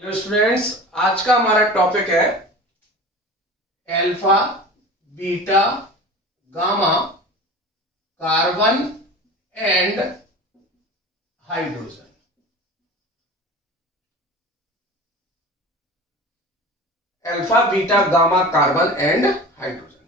Hello students, आज का हमारा टॉपिक है alpha, beta, gamma, carbon and hydrogen. Alpha, beta, gamma, carbon and hydrogen.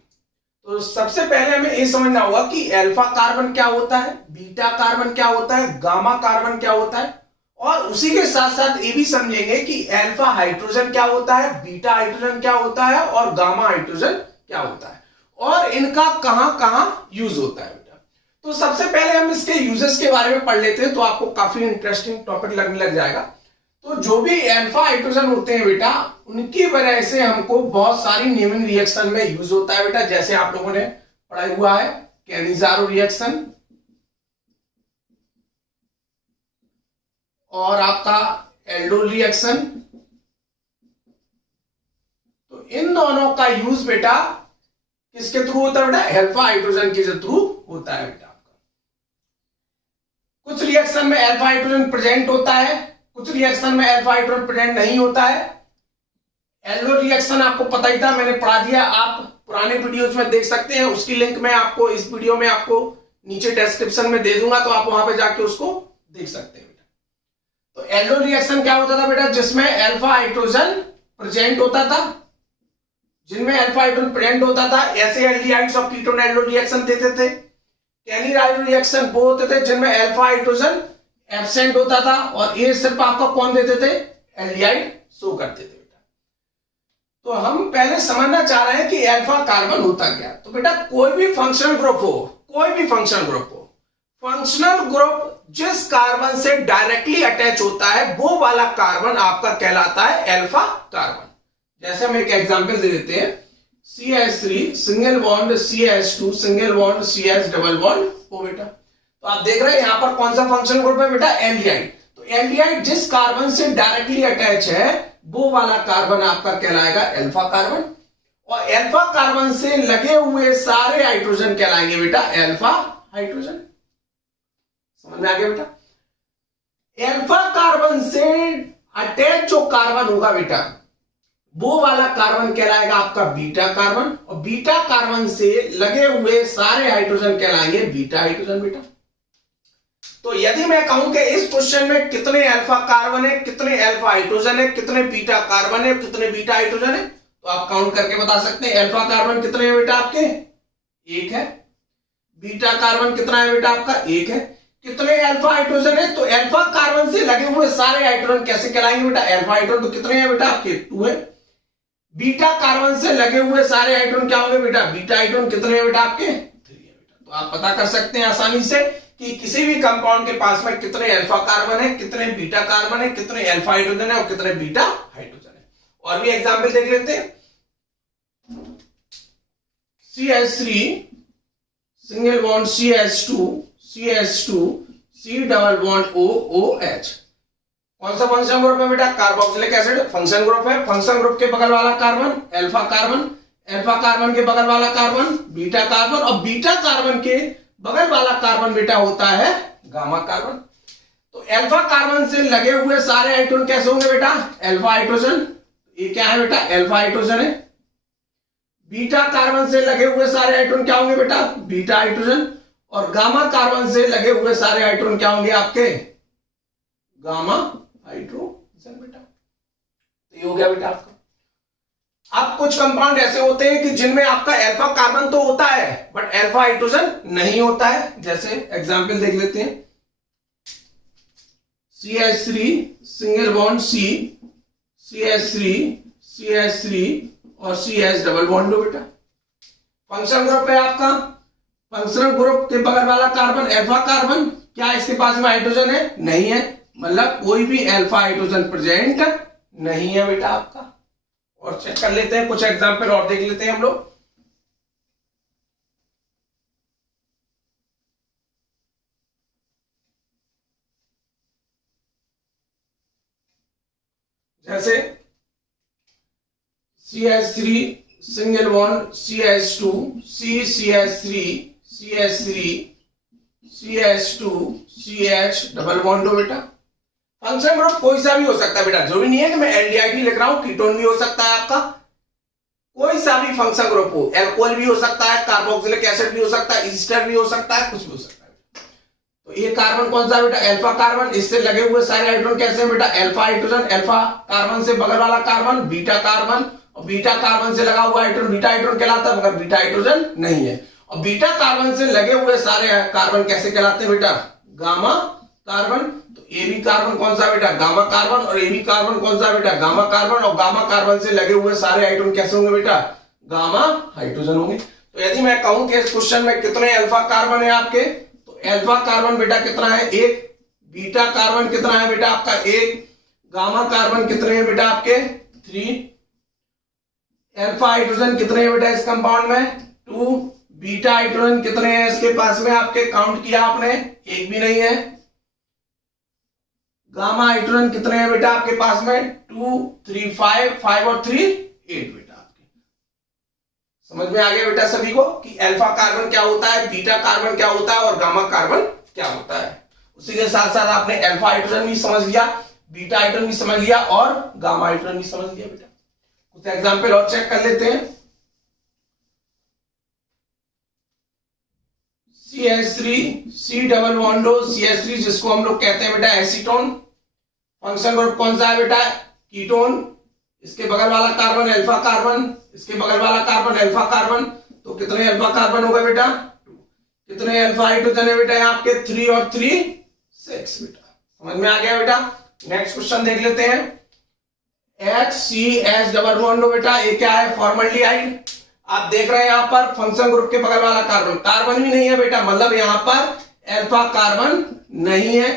तो सबसे पहले हमें यह समझना होगा कि अल्फा कार्बन क्या होता है, बीटा कार्बन क्या होता है, गामा कार्बन क्या होता है, और उसी के साथ साथ ये भी समझेंगे कि अल्फा हाइड्रोजन क्या होता है, बीटा हाइड्रोजन क्या होता है और गामा हाइड्रोजन क्या होता है और इनका कहां कहां यूज होता है बेटा। तो सबसे पहले हम इसके यूजेस के बारे में पढ़ लेते हैं, तो आपको काफी इंटरेस्टिंग टॉपिक लगने लग जाएगा। तो जो भी अल्फा हाइड्रोजन होते हैं बेटा, उनकी वजह से हमको बहुत सारी नेमिंग रिएक्शन में यूज होता है बेटा। जैसे आप लोगों ने पढ़ा हुआ है कैनिज़ारो रिएक्शन और आपका एल्डोल रिएक्शन। तो इन दोनों का यूज बेटा किसके थ्रू होता है बेटा, अल्फा हाइड्रोजन के थ्रू होता है बेटा। कुछ रिएक्शन में अल्फा हाइड्रोजन प्रेजेंट होता है, कुछ रिएक्शन में अल्फा हाइड्रोजन प्रेजेंट नहीं होता है। एल्डोल रिएक्शन आपको पता ही था, मैंने पढ़ा दिया, आप पुराने वीडियोज में देख सकते हैं। उसकी लिंक मैं आपको इस वीडियो में आपको नीचे डिस्क्रिप्शन में दे दूंगा, तो आप वहां पे जाके उसको देख सकते हैं। तो एल्डोल रिएक्शन क्या होता था बेटा, जिसमें अल्फा हाइड्रोजन प्रेजेंट होता था। जिनमें अल्फा हाइड्रोजन प्रेजेंट होता था ऐसे एल्डिहाइड्स और कीटोन एल्डोल रिएक्शन देते थे। कैनिज़ारो रिएक्शन वो होते थे जिनमें अल्फा हाइड्रोजन एब्सेंट होता था और ये सिर्फ आपका कौन देते थे, एल्डिहाइड शो करते थे बेटा। तो हम पहले समझना चाह रहे हैं कि अल्फा कार्बन होता क्या। तो बेटा कोई भी फंक्शनल ग्रुप हो, कोई भी फंक्शनल ग्रुप हो, फंक्शनल ग्रुप जिस कार्बन से डायरेक्टली अटैच होता है वो वाला कार्बन आपका कहलाता है अल्फा कार्बन। जैसे हम एक एग्जांपल दे देते हैं, CH3 single bond CH2 single bond CH double bond O बेटा। तो आप देख रहे हैं यहां पर कौन सा फंक्शनल ग्रुप है बेटा, एल्डिहाइड। तो एल्डिहाइड जिस कार्बन से डायरेक्टली अटैच है वो वाला कार्बन आपका कहलाएगा अल्फा कार्बन, और अल्फा कार्बन से लगे हुए सारे हाइड्रोजन कहलाएंगे बेटा अल्फा हाइड्रोजन। समझ में आ गया बेटा। अल्फा कार्बन से अटैच जो कार्बन होगा बेटा, वो वाला कार्बन कहलाएगा आपका बीटा कार्बन, और बीटा कार्बन से लगे हुए सारे हाइड्रोजन कहलाएंगे बीटा हाइड्रोजन बेटा। तो यदि मैं कहूं कि इस क्वेश्चन में कितने अल्फा कार्बन है, कितने अल्फा हाइड्रोजन है, कितने बीटा कार्बन है, कितने बीटा हाइड्रोजन है, तो आप काउंट करके बता सकते हैं। अल्फा कार्बन कितने हैं बेटा आपके, एक है। बीटा कार्बन कितना है बेटा आपका, एक है। कितने अल्फा हाइड्रोजन है, तो अल्फा कार्बन से लगे हुए सारे हाइड्रोजन कैसे कहलाएंगे बेटा, अल्फा हाइड्रोजन तो कितने हैं बेटा आपके, 2 है। बीटा कार्बन से लगे हुए सारे हाइड्रोजन क्या होंगे बेटा, बीटा हाइड्रोजन कितने हैं बेटा आपके, 3 है बेटा। तो आप पता कर सकते हैं आसानी से कि किसी भी कंपाउंड के पास में कितने अल्फा कार्बन है, कितने बीटा कार्बन है, कितने अल्फा हाइड्रोजन है और कितने बीटा हाइड्रोजन है। और भी एग्जांपल देख लेते हैं। CH3 single bond CH2 C double bond OH। कौन सा फंक्शन ग्रुप है बेटा, कार्बोक्सिलिक एसिड फंक्शन ग्रुप है। फंक्शन ग्रुप के बगल वाला carbon alpha carbon, alpha carbon के बगल वाला कार्बन बीटा कार्बन, और बीटा कार्बन के बगल वाला कार्बन बेटा होता है गामा कार्बन। तो अल्फा कार्बन से लगे हुए सारे हाइड्रोजन कैसे होंगे बेटा, अल्फा हाइड्रोजन। ये क्या है बेटा, अल्फा हाइड्रोजन है। बीटा कार्बन से लगे हुए सारे हाइड्रोजन क्या होंगे बेटा, बीटा हाइड्रोजन। और गामा कार्बन से लगे हुए सारे हाइड्रोजन क्या होंगे आपके, गामा हाइड्रोजन बेटा। तो ये हो गया बेटा आपका। अब कुछ कंपाउंड ऐसे होते हैं कि जिनमें आपका अल्फा कार्बन तो होता है बट अल्फा हाइड्रोजन नहीं होता है। जैसे एग्जांपल देख लेते हैं, CH3 सिंगल बॉन्ड CH3 और CH डबल बॉन्ड लो बेटा। फंक्शन ग्रुप है आपका, फंक्शनल ग्रुप के बगल वाला कार्बन अल्फा कार्बन, क्या इसके पास में हाइड्रोजन है, नहीं है, मतलब कोई भी अल्फा हाइड्रोजन प्रेजेंट नहीं है बेटा आपका। और चेक कर लेते हैं, कुछ एग्जांपल और देख लेते हैं हम लोग। जैसे CH3 single bond CH2 CH3 CH2 CH double bond लो बेटा। फंक्शन ग्रुप कोई सा भी हो सकता है बेटा, जो भी नहीं है कि मैं एल्डिहाइड लिख रहा हूं, कीटोन भी हो सकता है आपका, कोई सा भी फंक्शन ग्रुप हो, एल्कोहल भी हो सकता है, कार्बोक्सिलिक एसिड भी हो सकता है, ईस्टर भी हो सकता है, कुछ भी हो सकता है। तो ये कार्बन कौन सा बेटा, अल्फा कार्बन, इससे लगे हुए सारे हाइड्रोजन कैसे हैं बेटा, अल्फा हाइड्रोजन, अल्फा कार्बन से बगल वाला कार्बन बीटा कार्बन, और बीटा कार्बन से लगा हुआ हाइड्रोजन बीटा हाइड्रोजन कहलाता है, मगर बीटा हाइड्रोजन नहीं है। और बीटा कार्बन से लगे हुए सारे कार्बन कैसे कहलाते हैं बेटा, गामा कार्बन। तो ए बी कार्बन कौन सा बेटा, गामा कार्बन, और ए बी कार्बन कौन सा बेटा, गामा कार्बन, और गामा कार्बन से लगे हुए सारे हाइड्रोजन कैसे होंगे बेटा, गामा हाइड्रोजन होंगे। तो यदि मैं कहूं कि इस क्वेश्चन में कितने अल्फा कार्बन है आपके, तो अल्फा कार्बन बेटा कितना है, एक, बीटा कार्बन कितना है बेटा आपका, एक, गामा कार्बन कितने हैं बेटा आपके 3, अल्फा हाइड्रोजन कितने हैं बेटा इस कंपाउंड में 2, बीटा हाइड्रोजन कितने हैं इसके पास में आपके, काउंट किया आपने, एक भी नहीं है। गामा हाइड्रोजन कितने हैं बेटा आपके पास में 2, 3, 5 और 3 8 बेटा आपके। समझ में आ गया बेटा सभी को कि अल्फा कार्बन क्या होता है, बीटा कार्बन क्या होता है और गामा कार्बन क्या होता है। उसी के साथ साथ आपने अल्फा हाइड्रोजन भी समझ लिया, बीटा हाइड्रोजन भी समझ लिया और गामा हाइड्रोजन भी समझ लिया बेटा। कुछ एग्जाम्पल और चेक कर लेते हैं। CH3 C double bond CH3 जिसको हम लोग कहते हैं बेटा एसीटोन, फंक्शन ग्रुप कौन सा है बेटा, कीटोन, इसके बगल वाला कार्बन अल्फा कार्बन, इसके बगल वाला कार्बन अल्फा कार्बन, तो कितने अल्फा कार्बन हो गए बेटा 2, कितने अल्फा हाइड्रोजन है बेटा यहाँ आपके 3 और 3 6 बेटा। समझ में आ गया बेटा। नेक्स्ट क्वेश्चन देख लेते हैं। HCH डबल बॉन्ड बेटा ये क्या है, फॉर्मल्डिहाइड। आप देख रहे हैं यहाँ पर फंक्शन ग्रुप के बगल वाला कार्बन, कार्बन भी नहीं है बेटा, मतलब यहाँ पर अल्फा कार्बन नहीं है।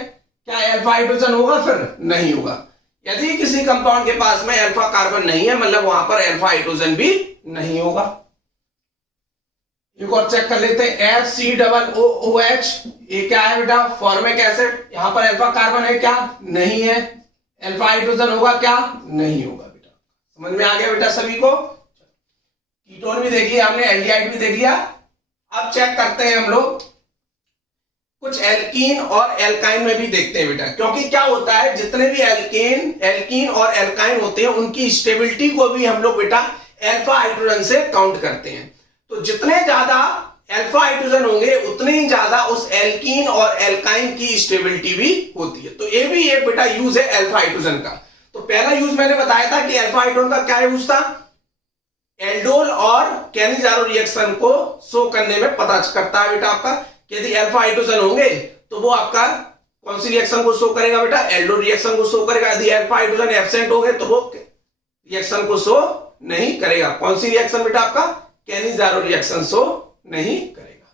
क्या अल्फा हाइड्रोजन होगा, फिर नहीं होगा। यदि किसी कंपाउंड के पास में अल्फा कार्बन नहीं है मतलब वहां पर अल्फा हाइड्रोजन भी नहीं होगा। एक और चेक कर लेते हैं। HCOOH ये क्या है बेटा, फॉर्मिक एसिड। यहां पर अल्फा कार्बन है क्या, नहीं है। अल्फा हाइड्रोजन होगा क्या, नहीं होगा बेटा। समझ में आ गया बेटा सभी को। कीटोन भी देख लिया हमने, एल्डिहाइड भी देख लिया। अब चेक करते हैं हम लोग कुछ एल्कीन और एल्काइन में भी देखते हैं बेटा, क्योंकि क्या होता है जितने भी एल्कीन और एल्काइन होते हैं उनकी स्टेबिलिटी को भी हम लोग बेटा अल्फा हाइड्रोजन से काउंट करते हैं। तो जितने ज्यादा अल्फा हाइड्रोजन होंगे उतने ही ज्यादा उस एल्कीन और एल्काइन की स्टेबिलिटी भी होती है। तो ये भी एक बेटा यूज है अल्फा हाइड्रोजन का। तो पहला यूज मैंने बताया था कि अल्फा हाइड्रोजन का क्या यूज था, एल्डोल और कैनिजारो रिएक्शन को शो करने में पता करता है बेटा आपका। यदि अल्फा हाइड्रोजन होंगे तो वो आपका कौन सी रिएक्शन को शो करेगा बेटा, एल्डोल रिएक्शन को शो करेगा। यदि अल्फा हाइड्रोजन एब्सेंट हो गए तो वो रिएक्शन को शो नहीं करेगा। कौन सी रिएक्शन बेटा आपका, कैनिजारो रिएक्शन शो नहीं करेगा।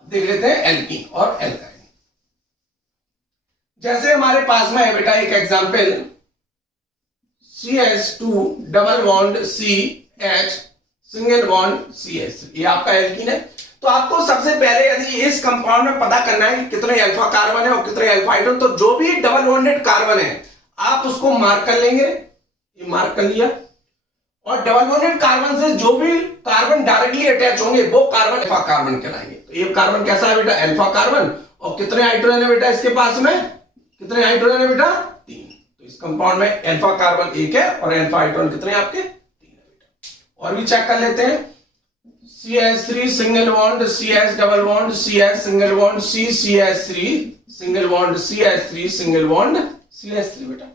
अब देख लेते हैं एल्कीन और एल्काइन। जैसे हमारे पास में है बेटा एक example CH2 double bond CH single bond CH, ये आपका एल्कीन है। तो आपको सबसे पहले यदि इस कंपाउंड में पता करना है कि कितने अल्फा कार्बन है और कितने अल्फा हाइड्रोजन, तो जो भी डबल बॉन्डेड कार्बन है आप उसको मार्क कर लेंगे। ये मार्क कर लिया। और डबल बॉन्डेड कार्बन से जो भी कार्बन डायरेक्टली अटैच होंगे वो कार्बन अल्फा कार्बन कहलाएंगे। तो ये कार्बन कैसा है बेटा, अल्फा कार्बन। और कितने हाइड्रोजन है बेटा इसके पास में, कितने हाइड्रोजन है बेटा 3। तो इस कंपाउंड में अल्फा कार्बन 1 है और अल्फा हाइड्रोजन कितने आपके 3 है बेटा। और भी चेक कर लेते हैं। CH3 single bond CH double bond CH single bond CH3 single bond CH3 single bond CH3 बेटा।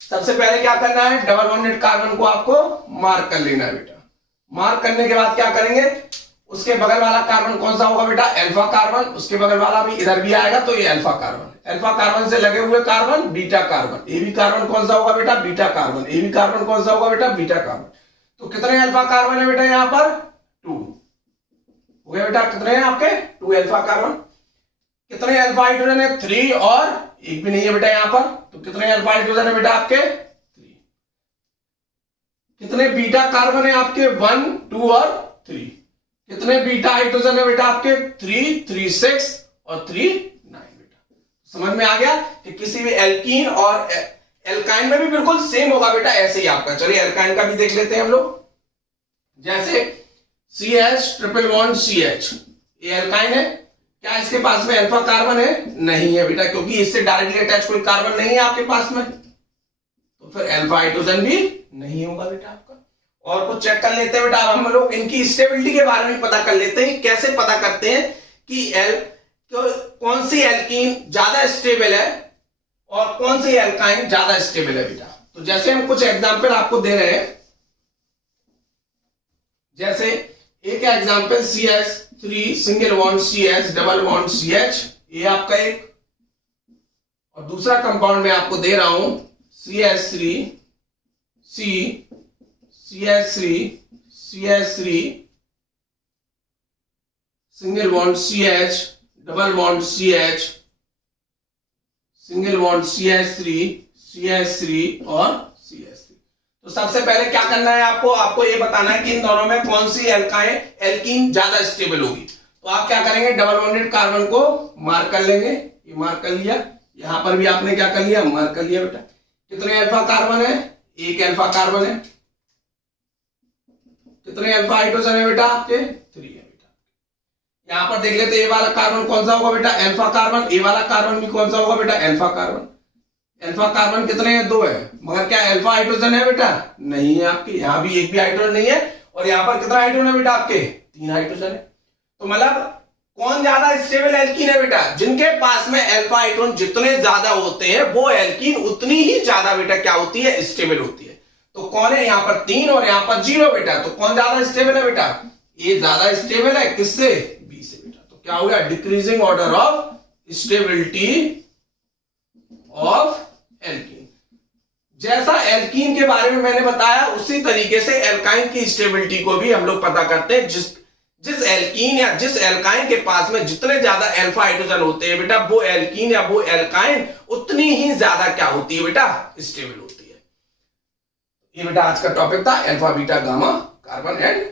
सबसे पहले क्या करना है, डबल बॉन्डेड कार्बन को आपको मार्क कर लेना है बेटा। मार्क करने के बाद क्या करेंगे, उसके बगल वाला कार्बन कौन सा होगा बेटा, अल्फा कार्बन। उसके बगल वाला भी इधर भी आएगा तो ये अल्फा कार्बन। अल्फा कार्बन से लगे हुए carbon beta carbon. A B carbon कौन सा होगा बेटा, beta carbon. A B carbon कौन सा होगा बेटा, बीटा कार्बन। तो कितने अल्फा कार्बन है बेटा यहाँ पर 2 हो गया बेटा। कितने हैं आपके 2 अल्फा कार्बन। कितने अल्फा हाइड्रोजन है 3 और एक भी नहीं है बेटा यहाँ पर। तो कितने अल्फा हाइड्रोजन है बेटा आपके 3। कितने बीटा कार्बन है आपके 1 2 और 3। कितने बीटा हाइड्रोजन है बेटा आपके 3 3 6 और 3 9 बेटा। समझ में आ गया कि किसी भी एल्कीन और एल्काइन में भी बिल्कुल सेम होगा बेटा, ऐसे ही आपका। चलिए एल्काइन का भी देख लेते हैं हम लोग। जैसे CH ट्रिपल बॉन्ड CH ये एल्काइन है। क्या इसके पास में अल्फा कार्बन है? नहीं है बेटा, क्योंकि इससे डायरेक्टली अटैच कोई कार्बन नहीं है आपके पास में, तो फिर अल्फा हाइड्रोजन भी नहीं होगा बेटा आपका। और कुछ चेक कर लेते हैं बेटा, अब हम लोग इनकी स्टेबिलिटी के बारे में पता कर लेते हैं। कैसे पता करते हैं कि कौन सी एल्कीन ज्यादा स्टेबल है और कौन सी एल्काइन ज्यादा स्टेबल है बेटा। तो जैसे हम कुछ एग्जांपल आपको दे रहे हैं, जैसे एक example CH3 single bond CH double bond CH, ये आपका एक, और दूसरा कंपाउंड मैं आपको दे रहा हूं CH3 single bond CH double bond CH single bond CH3 और CH3। तो सबसे पहले क्या करना है आपको ये बताना है कि इन दोनों में कौन सी एल्कीन ज्यादा स्टेबल होगी। तो आप क्या करेंगे, डबल बॉन्डेड कार्बन को मार्क कर लेंगे, ये मार्क कर लिया, यहां पर भी आपने क्या कर लिया, मार्क कर लिया बेटा। कितने अल्फा कार्बन है? एक अल्फा कार्बन है। कितने अल्फा हाइड्रोजन है बेटा आपके? 3 है बेटा। यहां पर देख लेते, ये वाला कार्बन कौन सा होगा बेटा? Alpha carbon. ये वाला कार्बन भी कौन सा होगा बेटा? Alpha carbon. अल्फा कार्बन कितने हैं? 2 है, मगर क्या अल्फा हाइड्रोजन है बेटा? नहीं है आपके, यहां भी एक भी हाइड्रोजन नहीं है। और यहां पर कितना हाइड्रोजन है बेटा आपके? 3 हाइड्रोजन है। तो मतलब कौन ज्यादा स्टेबल एल्कीन है बेटा? जिनके पास में अल्फा हाइड्रोजन जितने ज्यादा होते हैं वो एल्कीन उतनी ही ज्यादा बेटा क्या होती है? स्टेबल होती है। तो कौन है? यहां पर 3 और यहां पर 0 बेटा। तो कौन ज्यादा स्टेबल है बेटा? ये ज्यादा स्टेबल है, किससे? बी से बेटा। तो क्या हो गया? Decreasing order of stability of alkene. जैसा एल्कीन के बारे में मैंने बताया उसी तरीके से एल्काइन की स्टेबिलिटी को भी हम लोग पता करते हैं। जिस एल्कीन या जिस एल्काइन के पास में जितने ज्यादा अल्फा हाइड्रोजन होते हैं बेटा, वो एल्कीन या वो एल्काइन उतनी ही ज्यादा क्या होती है बेटा? स्टेबल होती है। ये बेटा आज का टॉपिक था, alpha beta gamma carbon and